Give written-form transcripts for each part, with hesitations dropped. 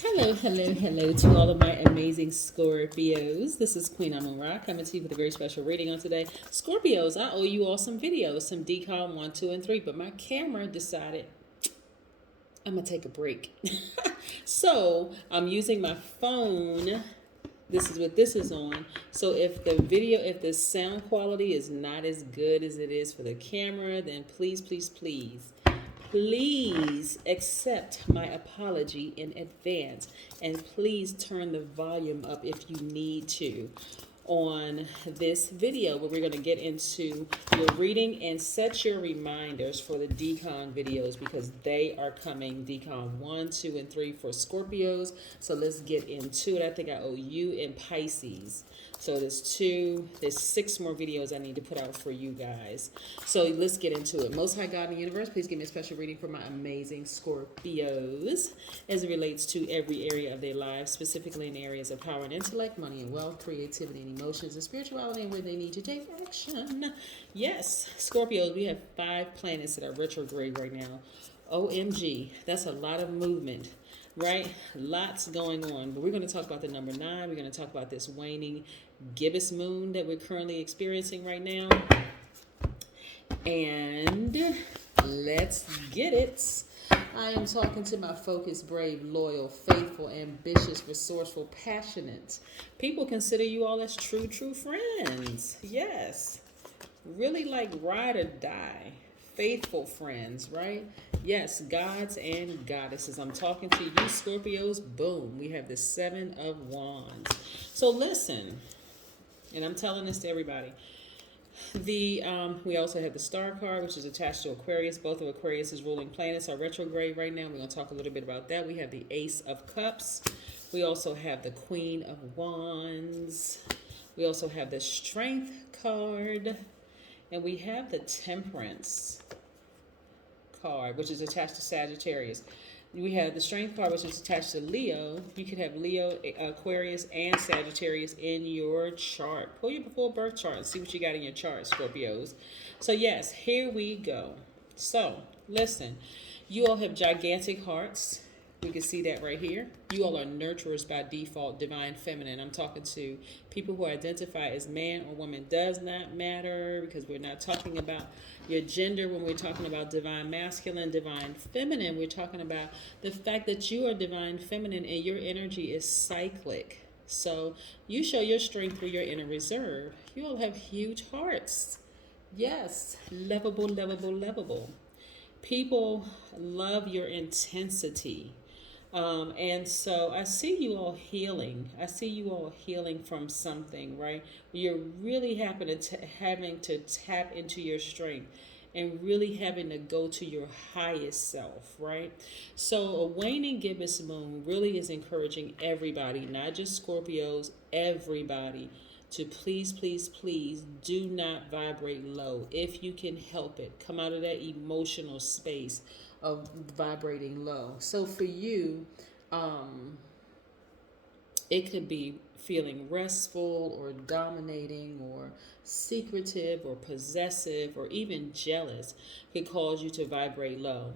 Hello, hello, hello to all of my amazing Scorpios. This is Queen Amun Ra coming to you with a very special reading on today. Scorpios, I owe you all some videos, some decom 1, 2, and 3, but my camera decided I'm going to take a break. So I'm using my phone. This is what this is on. So if the sound quality is not as good as it is for the camera, then please, please, please accept my apology in advance, and please turn the volume up if you need to on this video, where we're going to get into your reading and set your reminders for the decon videos, because they are coming, decon 1, 2, and 3 for Scorpios. So let's get into it. I think I owe you in Pisces. So there's 6 more videos I need to put out for you guys. So let's get into it. Most High God in the universe, please give me a special reading for my amazing Scorpios as it relates to every area of their lives, specifically in areas of power and intellect, money and wealth, creativity and emotions, and spirituality, and where they need to take action. Yes, Scorpios, we have 5 planets that are retrograde right now. OMG, that's a lot of movement, right? Lots going on. But we're going to talk about the number 9. We're going to talk about this waning gibbous moon that we're currently experiencing right now. And let's get it. I am talking to my focused, brave, loyal, faithful, ambitious, resourceful, passionate. People consider you all as true friends. Yes. Really like ride or die. Faithful friends, right? Yes, gods and goddesses. I'm talking to you, Scorpios. Boom. We have the 7 of Wands. So listen, and I'm telling this to everybody. We also have the Star card, which is attached to Aquarius. Both of Aquarius's ruling planets are retrograde right now. We're going to talk a little bit about that. We have the Ace of Cups. We also have the Queen of Wands. We also have the Strength card. And we have the Temperance card, which is attached to Sagittarius. We have the Strength card, which is attached to Leo. You could have Leo, Aquarius, and Sagittarius in your chart. Pull your full birth chart and see what you got in your chart, Scorpios. So yes, here we go. So listen, you all have gigantic hearts. We can see that right here. You all are nurturers by default, divine feminine. I'm talking to people who identify as man or woman. Does not matter, because we're not talking about your gender when we're talking about divine masculine, divine feminine. We're talking about the fact that you are divine feminine and your energy is cyclic. So you show your strength through your inner reserve. You all have huge hearts. Yes, lovable. People love your intensity. And so I see you all healing. I see you all healing from something, right? You're really having to tap into your strength and really having to go to your highest self, right? So a waning gibbous moon really is encouraging everybody, not just Scorpios, everybody, to please, please, please do not vibrate low. If you can help it, come out of that emotional space of vibrating low. So for you, it could be feeling restful or dominating or secretive or possessive or even jealous could cause you to vibrate low,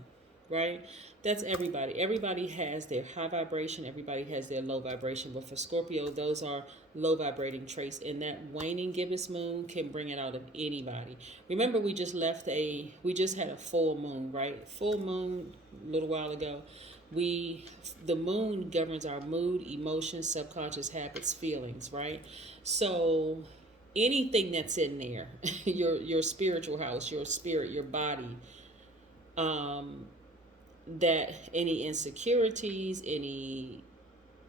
right? That's everybody. Everybody has their high vibration. Everybody has their low vibration. But for Scorpio, those are low vibrating traits. And that waning gibbous moon can bring it out of anybody. Remember, we just had a full moon, right? Full moon a little while ago. The moon governs our mood, emotions, subconscious habits, feelings, right? So anything that's in there, your spiritual house, your spirit, your body, that any insecurities, any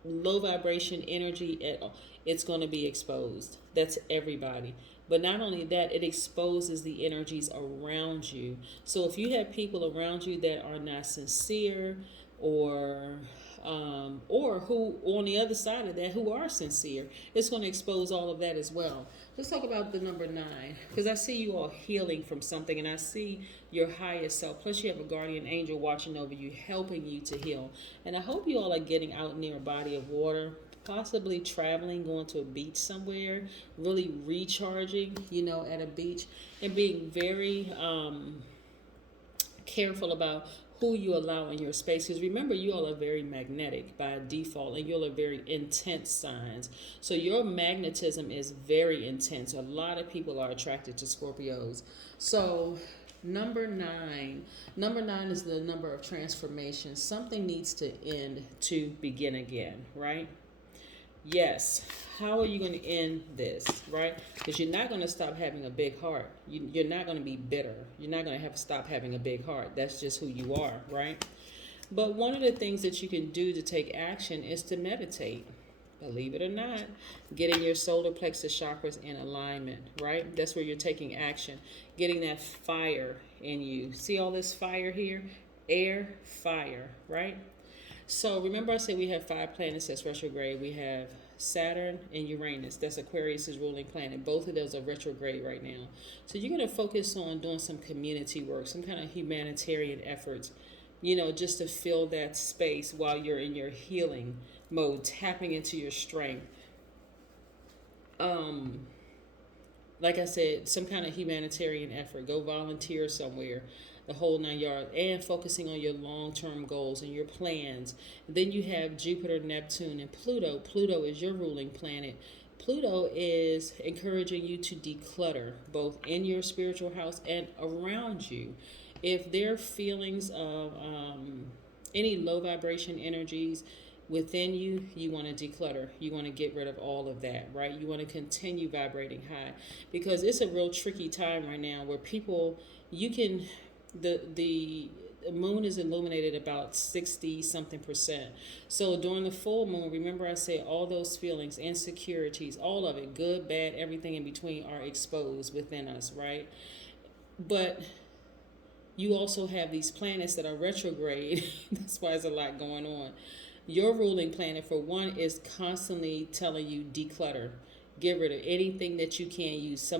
low vibration energy at all, it's going to be exposed. That's everybody. But not only that, it exposes the energies around you. So if you have people around you that are not sincere, or who on the other side of that who are sincere, it's going to expose all of that as well. Let's talk about the number 9, because I see you all healing from something, and I see your highest self. Plus you have a guardian angel watching over you, helping you to heal. And I hope you all are getting out near a body of water, possibly traveling, going to a beach somewhere, really recharging, at a beach, and being very careful about who you allow in your space. Because remember, you all are very magnetic by default, and you all are very intense signs. So your magnetism is very intense. A lot of people are attracted to Scorpios. So number nine is the number of transformation. Something needs to end to begin again, right? Yes. How are you going to end this, right? Because you're not going to stop having a big heart. You're not going to be bitter. You're not going to have to stop having a big heart. That's just who you are, right? But one of the things that you can do to take action is to meditate. Believe it or not, getting your solar plexus chakras in alignment, right? That's where you're taking action. Getting that fire in you. See all this fire here? Air, fire, right? So remember I said we have 5 planets that's retrograde. We have Saturn and Uranus. That's Aquarius' ruling planet. Both of those are retrograde right now. So you're going to focus on doing some community work, some kind of humanitarian efforts, just to fill that space while you're in your healing mode, tapping into your strength. Like I said, some kind of humanitarian effort. Go volunteer somewhere, the whole 9 yards, and focusing on your long-term goals and your plans. Then you have Jupiter, Neptune, and Pluto. Pluto is your ruling planet. Pluto is encouraging you to declutter, both in your spiritual house and around you. If there are feelings of any low vibration energies within you, you want to declutter. You want to get rid of all of that, right? You want to continue vibrating high, because it's a real tricky time right now where people, the moon is illuminated about 60 something percent. So during the full moon, remember I said all those feelings, insecurities, all of it, good, bad, everything in between, are exposed within us, right? But you also have these planets that are retrograde. That's why there's a lot going on. Your ruling planet, for one, is constantly telling you declutter. Get rid of anything that you can't use,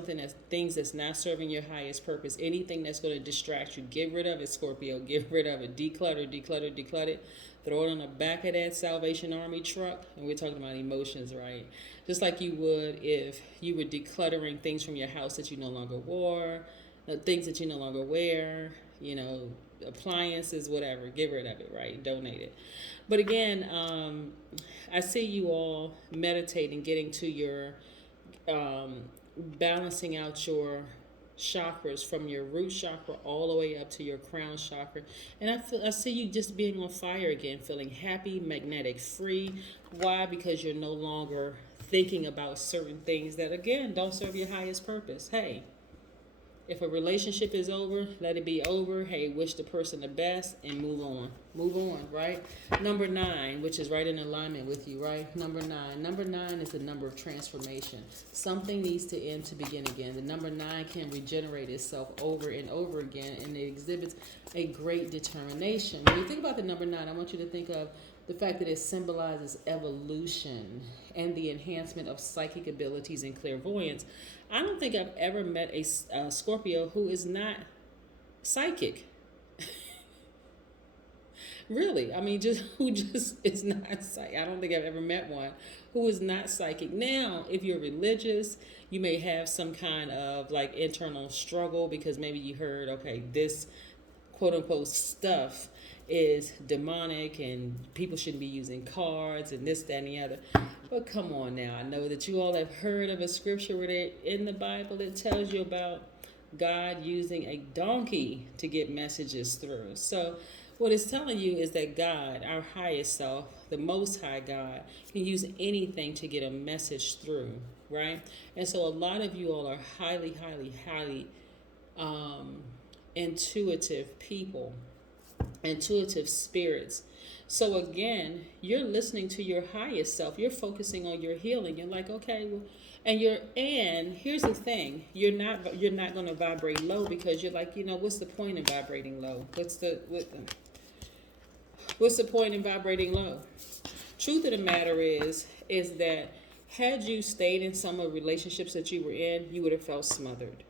things that's not serving your highest purpose, anything that's going to distract you. Get rid of it, Scorpio. Get rid of it. Declutter, declutter, declutter it. Throw it on the back of that Salvation Army truck. And we're talking about emotions, right? Just like you would if you were decluttering things from your house that you no longer wore, things that you no longer wear, appliances, whatever. Get rid of it, right? Donate it. But again, I see you all meditating, getting to your balancing out your chakras from your root chakra all the way up to your crown chakra. And I see you just being on fire again, feeling happy, magnetic, free. Why? Because you're no longer thinking about certain things that, again, don't serve your highest purpose. Hey, if a relationship is over, let it be over. Hey, wish the person the best and move on. Move on, right? Number 9, which is right in alignment with you, right? Number 9. Number 9 is the number of transformation. Something needs to end to begin again. The number 9 can regenerate itself over and over again, and it exhibits a great determination. When you think about the number 9, I want you to think of the fact that it symbolizes evolution and the enhancement of psychic abilities and clairvoyance. I don't think I've ever met a Scorpio who is not psychic. Really, I mean, who is not psychic. I don't think I've ever met one who is not psychic. Now, if you're religious, you may have some kind of like internal struggle because maybe you heard, okay, this quote unquote stuff is demonic and people shouldn't be using cards and this, that, and the other. But come on now, I know that you all have heard of a scripture where in the Bible it tells you about God using a donkey to get messages through. So what it's telling you is that God, our highest self, the Most High God, can use anything to get a message through, right? And so a lot of you all are highly, highly, highly intuitive people, intuitive spirits. So again, you're listening to your highest self. You're focusing on your healing. You're like, okay, well, and here's the thing: you're not going to vibrate low because you're like, what's the point in vibrating low? What's the point in vibrating low? Truth of the matter is that had you stayed in some of the relationships that you were in, you would have felt smothered.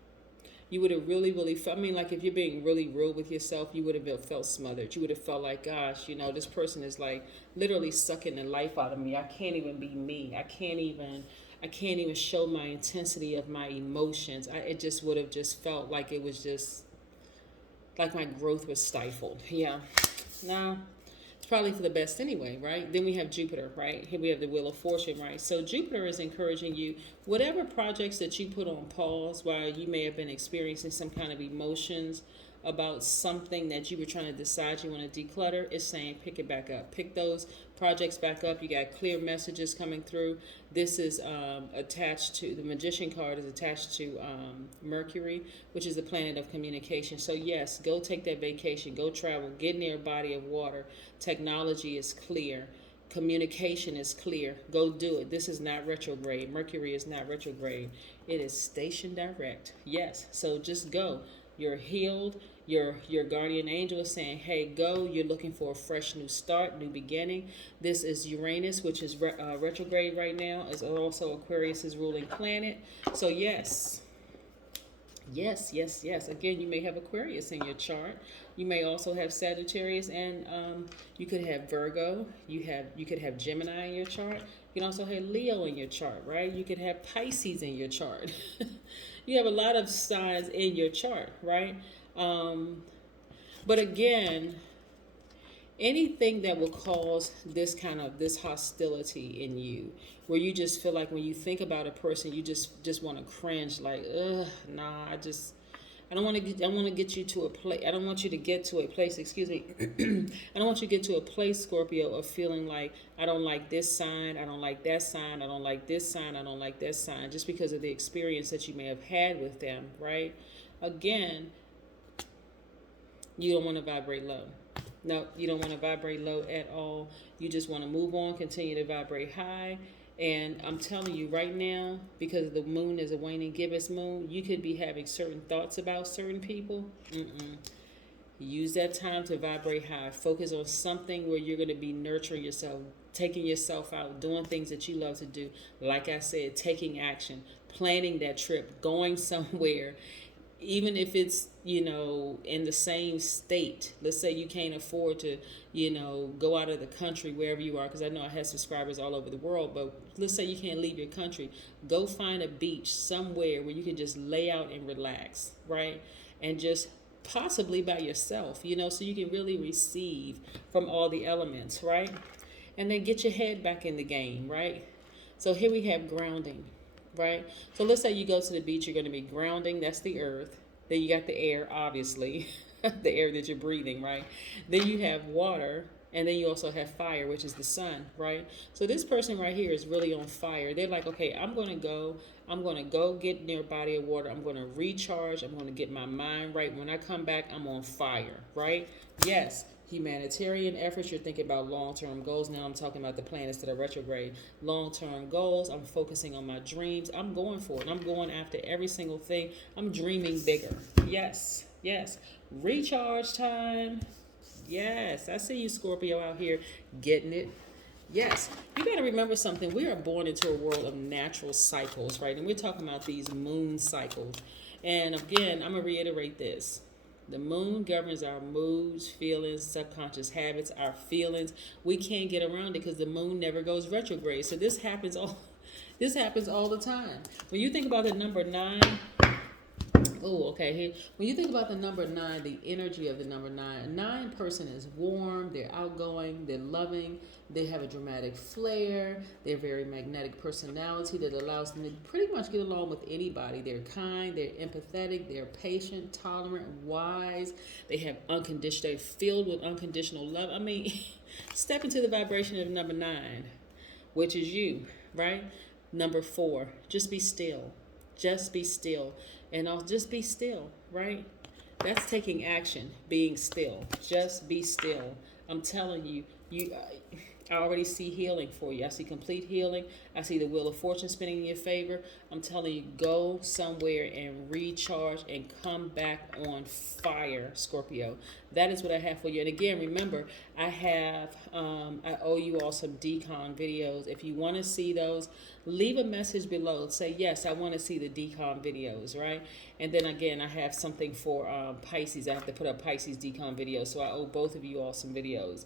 You would have really, really felt, like if you're being really real with yourself, you would have felt smothered. You would have felt like, gosh, this person is like literally sucking the life out of me. I can't even be me. I can't even show my intensity of my emotions. It just would have just felt like it was just like my growth was stifled. Yeah. No, it's probably for the best anyway, right? Then we have Jupiter, right? Here we have the Wheel of Fortune, right? So Jupiter is encouraging you, whatever projects that you put on pause while you may have been experiencing some kind of emotions about something that you were trying to decide you want to declutter, is saying pick it back up. Pick those projects back up. You got clear messages coming through. This is attached to, the Magician card is attached to Mercury, which is the planet of communication. So yes, go take that vacation, go travel, get near a body of water. Technology is clear. Communication is clear. Go do it. This is not retrograde. Mercury is not retrograde. It is station direct. Yes. So just go. You're healed. Your guardian angel is saying, hey, go. You're looking for a fresh new start, new beginning. This is Uranus, which is retrograde right now. Is also Aquarius's ruling planet. So yes. Yes, yes, yes. Again, you may have Aquarius in your chart. You may also have Sagittarius, and you could have Virgo. You could have Gemini in your chart. You can also have Leo in your chart, right? You could have Pisces in your chart. You have a lot of signs in your chart, right? But again, anything that will cause this hostility in you, where you just feel like when you think about a person, you just want to cringe, like, ugh, nah, I don't want to get you to a place. I don't want you to get to a place. Excuse me. I don't want you to get to a place, Scorpio, of feeling like I don't like this sign, I don't like that sign, I don't like this sign, I don't like that sign, just because of the experience that you may have had with them, right? Again, you don't want to vibrate low. No, you don't want to vibrate low at all. You just want to move on, continue to vibrate high. And I'm telling you right now, because the moon is a waning gibbous moon, you could be having certain thoughts about certain people. Use that time to vibrate high. Focus on something where you're going to be nurturing yourself, taking yourself out, doing things that you love to do. Like I said, taking action, planning that trip, going somewhere. Even if it's, in the same state. Let's say you can't afford to, go out of the country wherever you are, because I know I have subscribers all over the world, but let's say you can't leave your country. Go find a beach somewhere where you can just lay out and relax, right? And just possibly by yourself, so you can really receive from all the elements, right? And then get your head back in the game, right? So here we have grounding. Right? So let's say you go to the beach, you're going to be grounding, that's the earth. Then you got the air, obviously, the air that you're breathing, right? Then you have water, and then you also have fire, which is the sun, right? So this person right here is really on fire. They're like, okay, I'm going to go get near a body of water. I'm going to recharge. I'm going to get my mind right. When I come back, I'm on fire, right? Yes. Humanitarian efforts, you're thinking about long-term goals. Now I'm talking about the planets that are retrograde. Long-term goals, I'm focusing on my dreams. I'm going for it. I'm going after every single thing. I'm dreaming bigger. Yes, yes. Recharge time. Yes, I see you, Scorpio, out here getting it. Yes, you got to remember something. We are born into a world of natural cycles, right? And we're talking about these moon cycles. And again, I'm going to reiterate this. The moon governs our moods, feelings, subconscious habits, our feelings. We can't get around it because the moon never goes retrograde. So this happens all the time. When you think about the number 9, when you think about the number 9, the energy of the number 9, a 9 person is warm, they're outgoing, they're loving, they have a dramatic flair, they're very magnetic personality that allows them to pretty much get along with anybody. They're kind, they're empathetic, they're patient, tolerant, wise, they're filled with unconditional love. I mean, step into the vibration of number 9, which is you, right? Number 4, just be still. Just be still. And I'll just be still, right? That's taking action, being still. Just be still. I'm telling you, I already see healing for you. I see complete healing. I see the Wheel of Fortune spinning in your favor. I'm telling you, go somewhere and recharge and come back on fire, Scorpio. That is what I have for you. And again, remember, I owe you all some decon videos. If you want to see those, leave a message below. Say, yes, I want to see the decon videos, right? And then again, I have something for Pisces. I have to put up Pisces decon videos. So I owe both of you all some videos.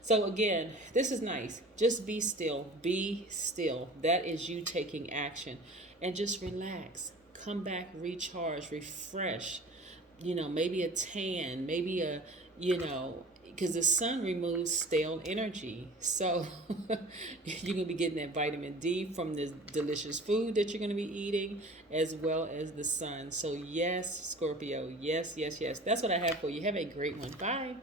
So again, this is nice. Just be still. Be still. That is you taking action. And just relax. Come back, recharge, refresh. maybe a tan, maybe because the sun removes stale energy. So you're going to be getting that vitamin D from the delicious food that you're going to be eating, as well as the sun. So, yes, Scorpio, yes, yes, yes. That's what I have for you. Have a great one. Bye.